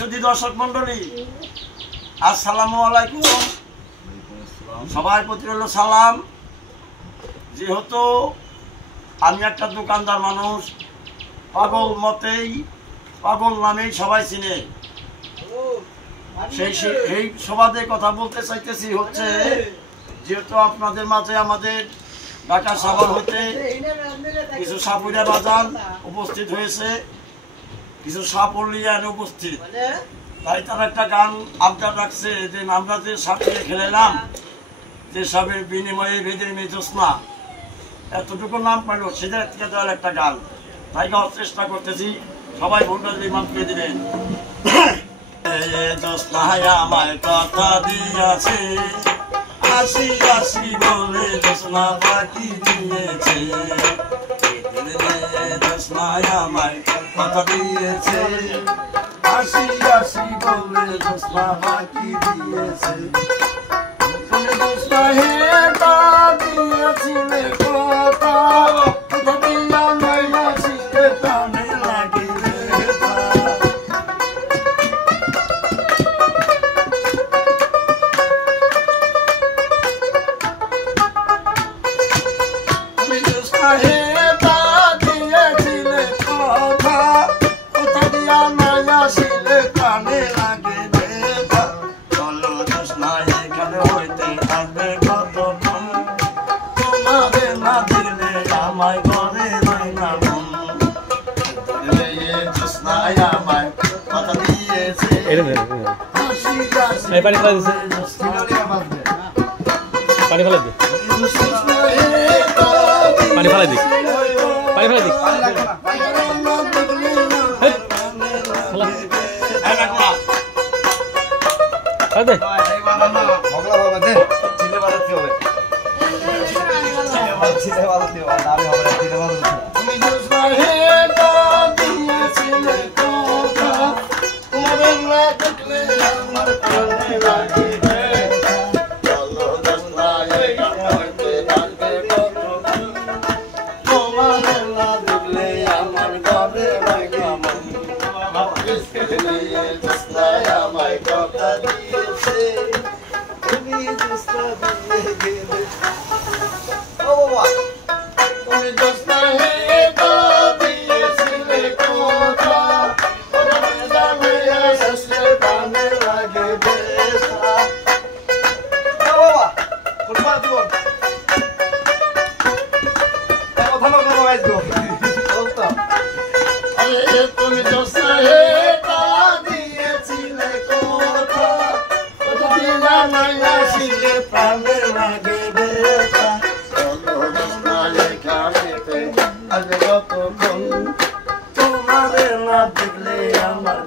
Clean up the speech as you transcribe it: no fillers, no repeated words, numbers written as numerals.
যদি দর্শক মন্ডলী আসসালামু আলাইকুম, সবাই প্রতি হলো সালাম। যেহেতু আমি একটা দোকানদার মানুষ, পাগল মতেই পাগল নামেই সবাই চিনে, এই সবাদে কথা বলতে চাইতেছি হচ্ছে, যেহেতু আপনাদের মাঝে আমাদের ঢাকা সাভার হতে কিছু সাপুরিয়া বাজার উপস্থিত হয়েছে, কিছু সাপলিয়ান উপস্থিত, তাই তারা একটা গান আবদার রাখছে যে আমরা যে সাপিয়ে খেলেলাম, যে সাপের বিনিময়ে বেদের মেজোসনা, এতটুকু নাম পাইল সেটা থেকে দেওয়ার একটা গান, তাই গাওয়ার চেষ্টা করতেছি। সবাই ভোটটা দিয়ে মান পেয়ে দিবেন। আমায় কথা দিয়েছে, আসি আসি বলে জোসনা পাখি দিয়েছে, আমায় কথা দিয়েছে, আসি আসি বলে জোসনা পাখি দিয়েছে। তুমি জোসনা হেটা দিয়েছিলে কথা, কথা দিয়া নাই আসিলে প্রাণে লাগে ব্যথা। তুমি জোসনা হেটা দিয়েছিলে কথা, কথা দিয়া নাই আসিলে প্রাণে লাগে ব্যথা। চলো জোসনা এখানে হইতে আসবে কতক্ষণ, তোমারে না দিলে আমায় ঘরে রই না মন। জোসনা আমায় কথা দিয়েছে, হাসি হাসি পানি ফেলা দিছে, পানি ফেলা দি, পানি ফেলা দি, পানি ফেলা দি, তুমি জোসনা হেটা দিয়েছিলে কথা, তোমারে না দেখলে আমার প্রাণে লাগে ব্যথা। চলো জোসনা এখানে হইতে আসবে কতক্ষণ, তোমারে না দেখলে আমার ঘরে লাগে মন। জোসনা আমায় কথা দিয়েছে, তুমি জোসনা দিয়ে গেলে। ও বাবা, তুমি জোসনা হেটা দিয়েছিলে কথা, ওরে জানে আসলে প্রাণে লাগে ব্যথা। ও বাবা, কোনবার দিব কথা না কথা গাইছো বলতো। আরে তুমি জোসনা হেটা দিয়েছিলে কথা, কথা দিয়া নাই আসিলে প্রাণে লাগে ব্যথা। চলো জোসনা এখানেতে আসবে কতক্ষণ, তোমারে না দেখলে আমার